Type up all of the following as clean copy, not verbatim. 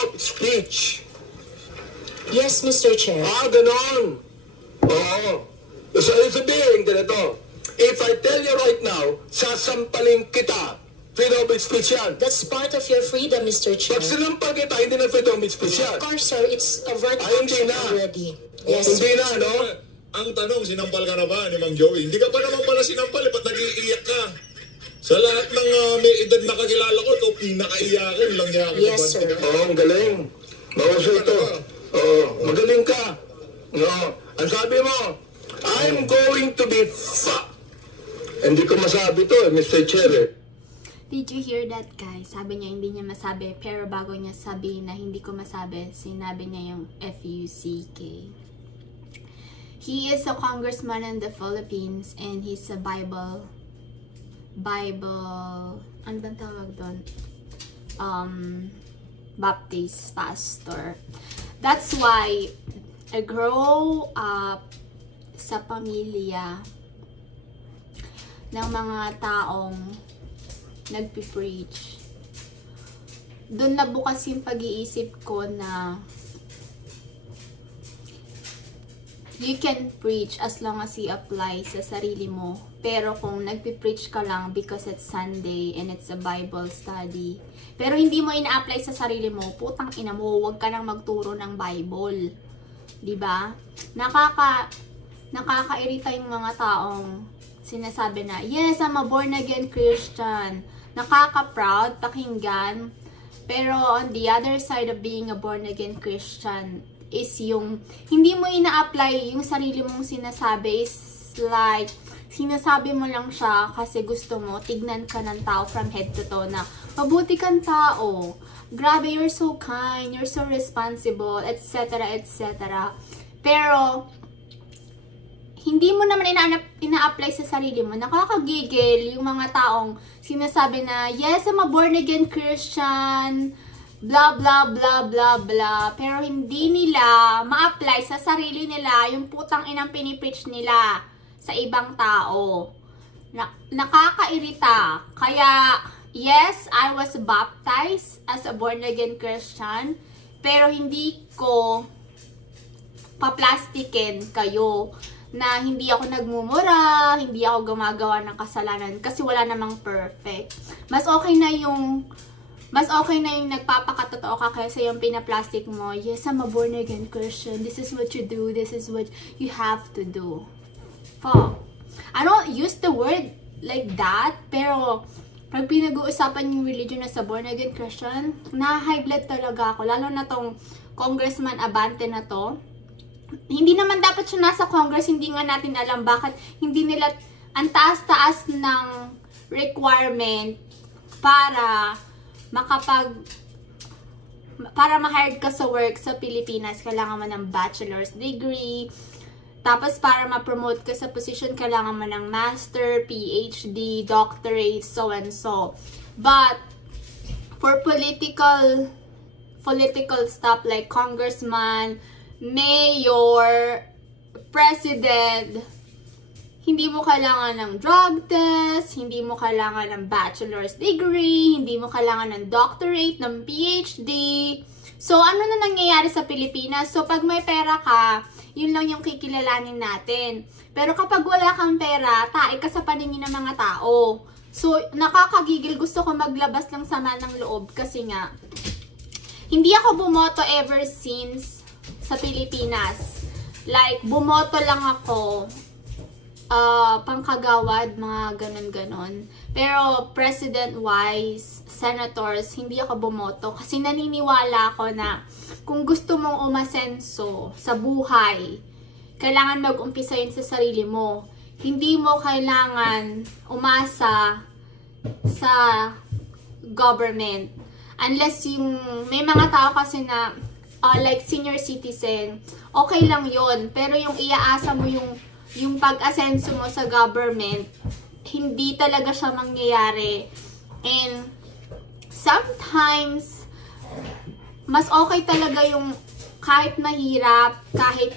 of speech. Yes, Mr. Chair. Ganon. Oo. So, sabihin ganito, if I tell you right now, sasampalin kita. Freedom of speech yan. That's part of your freedom, Mr. Chair. Pag sinampal kita, hindi na freedom of speech yan. Of course, sir. It's a verdict hindi na. already. Yes. Hindi na, no? Ang tanong, sinampal ka na ba ni Mang Joey? Hindi ka pa naman pala sinampal, ba't nag-iiyak ka? Sa lahat ng may edad na kakilala ko, ikaw pinakaiyakin lang niya ako. Yes, sir. Ang galing. Mausay ito. Magaling ka. No. Ang sabi mo, I'm going to be Hindi ko masabi to, Mr. Chair. Did you hear that, guys? Sabi niya hindi niya masabi, pero bago niya sabihin na hindi ko masabi, sinabi niya yung F-U-C-K. He is a congressman in the Philippines and he's a Bible, ano bang tawag doon? Baptist pastor. That's why I grow up sa pamilya ng mga taong nagpipreach. Doon nabukas yung pag-iisip ko na you can preach as long as you apply sa sarili mo. Pero kung nagpipreach ka lang because it's Sunday and it's a Bible study, pero hindi mo ina-apply sa sarili mo, putang ina mo, huwag ka nang magturo ng Bible. Diba? Nakakairita yung mga taong sinasabi na, yes, I'm a born-again Christian. Nakaka-proud, pakinggan. Pero on the other side of being a born-again Christian is yung, hindi mo ina-apply yung sarili mong sinasabi is like, sinasabi mo lang siya kasi gusto mo, tignan ka ng tao from head to toe na, mabuti kang tao, grabe, you're so kind, you're so responsible, etc. etc. Pero, hindi mo naman ina-apply sa sarili mo. Nakakagigil yung mga taong sinasabi na, yes, I'm a born-again Christian, blah, blah, blah, blah, blah. Pero hindi nila ma-apply sa sarili nila yung putang inang pinipreach nila sa ibang tao. Nakakairita. Kaya, yes, I was baptized as a born-again Christian, pero hindi ko paplastikin kayo na hindi ako nagmumura, hindi ako gumagawa ng kasalanan kasi wala namang perfect. Mas okay na yung nagpapakatotoo ka kaysa yung pinaplastic mo, yes, I'm a born again Christian, this is what you do, this is what you have to do. Fuck. I don't use the word like that, pero pag pinag-uusapan yung religion na sa born again Christian, na-high blood talaga ako, lalo na tong Congressman Abante na to. Hindi naman dapat siya nasa Congress, hindi nga natin alam bakit hindi nila ang taas-taas ng requirement para ma-hired ka sa work sa Pilipinas, kailangan mo ng bachelor's degree. Tapos para ma-promote ka sa position, kailangan mo ng master, PhD, doctorate, so and so. But for political stuff like congressman, mayor, president, hindi mo kailangan ng drug test, hindi mo kailangan ng bachelor's degree, hindi mo kailangan ng doctorate, ng PhD. So, ano na nangyayari sa Pilipinas? So, pag may pera ka, yun lang yung kikilalanin natin. Pero kapag wala kang pera, tae ka sa paningin ng mga tao. So, nakakagigil, gusto ko maglabas ng sama ng loob kasi nga, hindi ako bumoto ever since sa Pilipinas. Like, bumoto lang ako pangkagawad, mga ganon-ganon. Pero president-wise, senators, hindi ako bumoto kasi naniniwala ako na kung gusto mong umasenso sa buhay, kailangan mag-umpisa yun sa sarili mo. Hindi mo kailangan umasa sa government. Unless yung, may mga tao kasi na like senior citizen, okay lang yun. Pero yung iaasa mo yung pag-asenso mo sa government, hindi talaga siya mangyayari. And sometimes, mas okay talaga yung kahit mahirap, kahit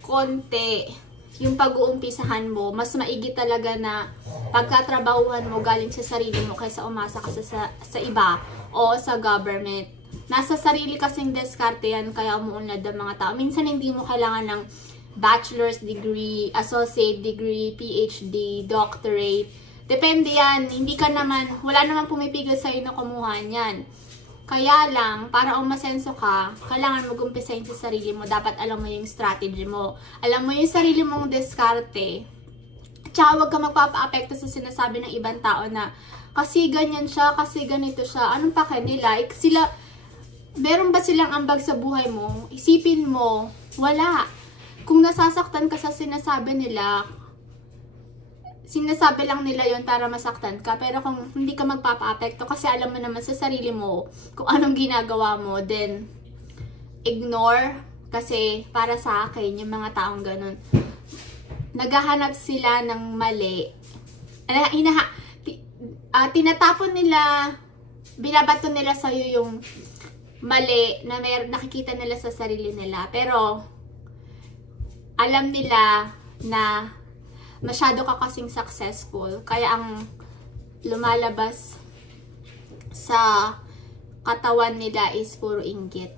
konti, yung pag-uumpisahan mo, mas maigi talaga na pagkatrabahuhan mo galing sa sarili mo kaysa umasa ka sa iba o sa government. nasa sarili kasing diskarte yan, kaya umuunlad ang mga tao. Minsan hindi mo kailangan ng bachelor's degree, associate degree, PhD, doctorate. Depende yan. Hindi ka naman, wala naman pumipigil sa'yo na kumuha niyan. Kaya lang, para umasenso ka, kailangan mag-umpisahin sa sarili mo. Dapat alam mo yung strategy mo. Alam mo yung sarili mong diskarte. Tsaka huwag ka magpapa-apekto sa sinasabi ng ibang tao na kasi ganyan siya, kasi ganito siya. Anong pake nila? Sila, meron ba silang ambag sa buhay mo? Isipin mo, wala. Kung nasasaktan ka sa sinasabi nila, sinasabi lang nila yon para masaktan ka. Pero kung hindi ka magpapa-apekto kasi alam mo naman sa sarili mo kung anong ginagawa mo, then ignore. Kasi para sa akin, yung mga taong ganun, naghahanap sila ng mali. Tinatapon nila, binabato nila sa'yo yung mali na nakikita nila sa sarili nila. Pero alam nila na masyado ka kasing successful. Kaya ang lumalabas sa katawan nila is puro inggit.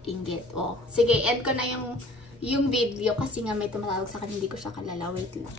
Oh, sige, end ko na yung video kasi nga may tumatawag sa akin, hindi ko siya kalala. Wait lang.